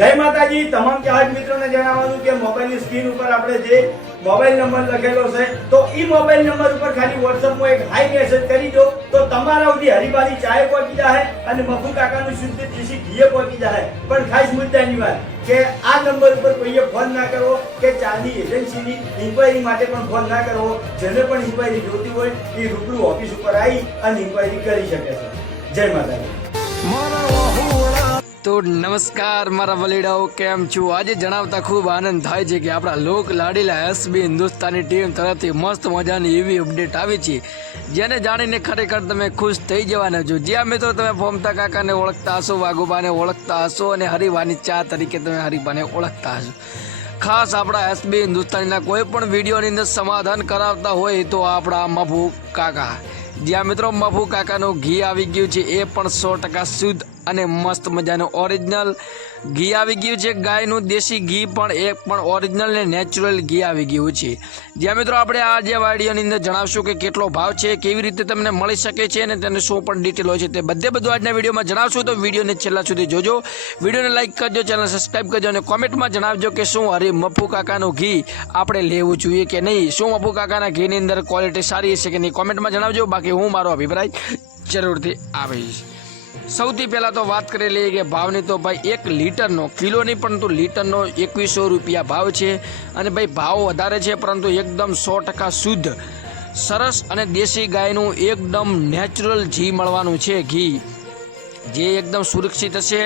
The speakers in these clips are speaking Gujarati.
જય માતાજી. તમામ ચાર મિત્રોને જણાવવાનું કે મોબાઈલની સ્ક્રીન ઉપર આપણે જે મોબાઈલ નંબર લખેલો છે, તો એ મોબાઈલ નંબર ઉપર ખાલી વોટ્સઅપમાં એક હાઈ મેસેજ કરી દો, તો તમારા સુધી હરીબારી ચાય પહોંચી જાય અને મફુ કાકાનું શુદ્ધ દેશી ઘીએ પહોંચી જાય પણ ખાસ મુદ્દાની વાત કે આ નંબર ઉપર કોઈએ ફોન ના કરવો કે ચાંદી એજન્સીની ઇન્કવાયરી માટે પણ ફોન ના કરવો. જેને પણ ઇન્કવાયરી જોતી હોય, એ રૂબરૂ ઓફિસ ઉપર આવી અને ઇન્કવાયરી કરી શકે છે. જય માતાજી. નમસ્કાર, મારા વલીડાઓ, કેમ છો? આજે જણાવતા ખૂબ આનંદ થાય છે કે આપણા લોક લાડીલા એસબી હિન્દુસ્તાની ટીમ તરફથી મસ્ત મજાની એવી અપડેટ આવી છે. જેને જાણીને ખરેખર તમે ખુશ થઈ જવાના છો. જ્યાં મિત્રો, તમે ફોમતા કાકાને ઓળખતા હશો, વાઘુબાને ઓળખતા હશો અને હરિભાની ચા તરીકે તમે હરિભાને ઓળખતા હશો. ખાસ આપણા એસબી હિન્દુસ્તાનીના કોઈ પણ વિડીયોની અંદર સમાધાન કરાવતા હોય તો આપણા મફુ કાકા. જ્યાં મિત્રો, મફુ કાકાનું ઘી આવી ગયું છે. એ પણ સો ટકા શુદ્ધ અને મસ્ત મજાનું ઓરિજિનલ ઘી આવી ગયું છે. ગાયનું દેશી ઘી પણ એક પણ ઓરિજિનલ ને નેચરલ ઘી આવી ગયું છે. જ્યાં મિત્રો આપણે આ જે વાડીઓની અંદર જણાવશું કે કેટલો ભાવ છે, કેવી રીતે તમને મળી શકે છે અને તેને શું પણ ડિટેલ હોય છે તે બધે બધું આજના વિડીયોમાં જણાવશું. તો વિડીયોને છેલ્લા સુધી જોજો. વિડીયોને લાઇક કરજો ચેનલ સબસ્ક્રાઈબ કરજો અને કોમેન્ટમાં જણાવજો કે શું હરી મફુ કાકાનું ઘી આપણે લેવું જોઈએ કે નહીં? શું મફુ કાકાના ઘીની અંદર ક્વોલિટી સારી હશે કે નહીં? કોમેન્ટમાં જણાવજો. બાકી હું મારો અભિપ્રાય જરૂરથી આપીશ. સૌથી પહેલાં તો વાત કરી લઈએ કે ભાવની. તો ભાઈ, એક લીટરનો, કિલોની પરંતુ લીટરનો એકવીસો રૂપિયા ભાવ છે અને ભાઈ, ભાવ વધારે છે પરંતુ એકદમ સો ટકા શુદ્ધ, સરસ અને દેશી ગાયનું એકદમ નેચરલ ઘી મળવાનું છે ઘી. જે એકદમ સુરક્ષિત હશે,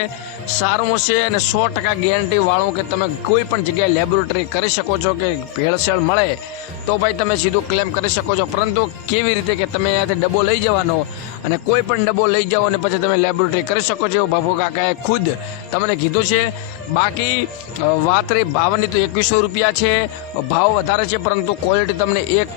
સારું હશે અને સો ટકા ગેરંટી વાળું કે તમે કોઈ પણ જગ્યાએ લેબોરેટરી કરી શકો છો કે ભેળસેળ મળે, તો ભાઈ તમે સીધું ક્લેમ કરી શકો છો. પરંતુ કેવી રીતે કે તમે અહીંયાથી ડબ્બો લઈ જવાનો અને કોઈ પણ ડબ્બો લઈ જાઓ અને પછી તમે લેબોરેટરી કરી શકો છો, એવું બાપુ કાકાએ ખુદ તમને કીધું છે. બાકી વાત રહી ભાવની તો એકવીસો રૂપિયા છે, ભાવ વધારે છે, પરંતુ ક્વોલિટી તમને એક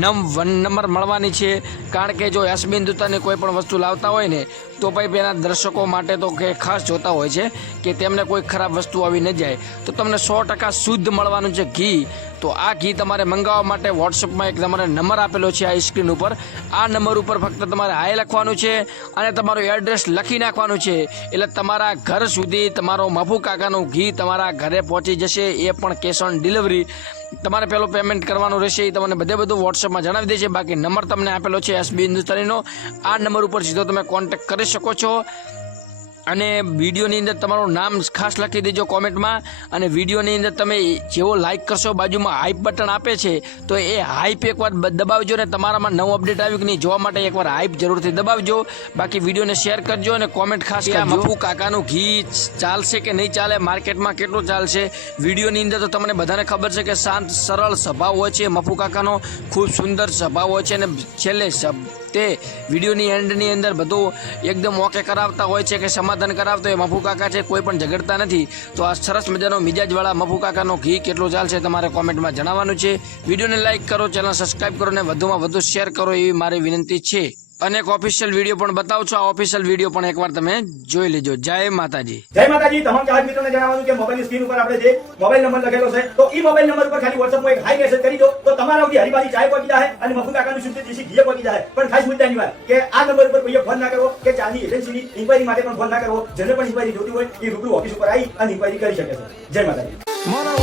નમ, વન નંબર મળવાની છે. કારણ કે જો યશબિન દુતાની કોઈ પણ વસ્તુ લાવતા હોય ને, તો ભાઈ પેલા દર્શકો માટે તો કે ખાસ જોતા હોય છે કે તેમને કોઈ ખરાબ વસ્તુ આવી ન જાય. તો તમને સો ટકા શુદ્ધ મળવાનું છે ઘી. તો આ ઘી તમારે મંગાવવા માટે વોટ્સઅપમાં એક તમારે નંબર આપેલો છે આ ઉપર. આ નંબર ઉપર ફક્ત તમારે હાય લખવાનું છે અને તમારું એડ્રેસ લખી નાખવાનું છે. એટલે તમારા ઘર સુધી તમારો મફુ કાકાનું ઘી તમારા ઘરે પહોંચી જશે, એ પણ કેશ ઓન ડિલિવરી તમારે પેલું પેમેન્ટ કરવાનું રહેશે, એ તમને બધે બધું વોટ્સઅપમાં જણાવી દેશે બાકી નંબર તમને આપેલો છે એસબી હિન્દુસ્તાનીનો. આ નંબર ઉપર સીધો તમે કોન્ટેક્ટ કરી શકો છો. અને વિડીયોની અંદર તમારું નામ ખાસ લખી દેજો કોમેન્ટમાં. અને વિડીયોની અંદર તમે જેવો લાઇક કરશો બાજુમાં હાઈપ બટન આપે છે તો એ હાઈપ એકવાર દબાવજો ને તમારામાં નવું અપડેટ આવ્યું કે નહીં જોવા માટે એકવાર હાઈપ જરૂરથી દબાવજો. બાકી વિડીયોને શેર કરજો અને કોમેન્ટ ખાસ કરજો. મફુ કાકાનું ઘી ચાલશે કે નહીં ચાલે માર્કેટમાં કેટલું ચાલશે? વિડીયોની અંદર તો તમને બધાને ખબર છે કે શાંત સરળ સ્વભાવ હોય છે મફુ કાકાનો. ખૂબ સુંદર સ્વભાવ હોય છે અને છેલ્લે સબ- તે વિડીયોની એન્ડની અંદર બધું એકદમ ઓકે કરાવતા હોય છે કે સમાધાન કરાવતા હોય. મફુ કાકા છે, કોઈ પણ ઝઘડતા નથી. તો આ સરસ મજાનો મિજાજવાળા મફુ કાકાનો ઘી કેટલું ચાલશે તમારે કોમેન્ટમાં જણાવવાનું છે. વિડીયોને લાઇક કરો ચેનલ સબસ્ક્રાઈબ કરો અને વધુમાં વધુ શેર કરો એવી મારી વિનંતી છે. અને એક ઓફિશિયલ વીડિયો પણ બતાવું છું. આ ઓફિશિયલ વીડિયો પણ એકવાર તમે જોઈ લેજો. જય માતાજી. જય માતાજી. તમામ ચાર મિત્રોને જણાવવાનું કે મોબાઈલ સ્ક્રીન ઉપર આપણે જે મોબાઈલ નંબર લખેલો છે, તો એ મોબાઈલ નંબર ઉપર ખાલી WhatsApp એક હાઈ મેસેજ કરી દો. તમારા સુધી હરીબારી ચાય પહોંચી જાય અને મફુ કાકાનું શુદ્ધ દેશી ઘી પહોંચી જાય પણ ખાસ મુદ્દાની વાત કે આ નંબર ઉપર કોઈએ ફોન ના કરવો કે ચાની એજન્સીની ઇન્કવાયરી માટે પણ ફોન ના કરવો. જેને પણ ઇન્કવાયરી જોતી હોય એ રૂબરૂ ઓફિસ ઉપર આવી અને ઇન્કવાયરી કરી શકે છે. જય માતાજી.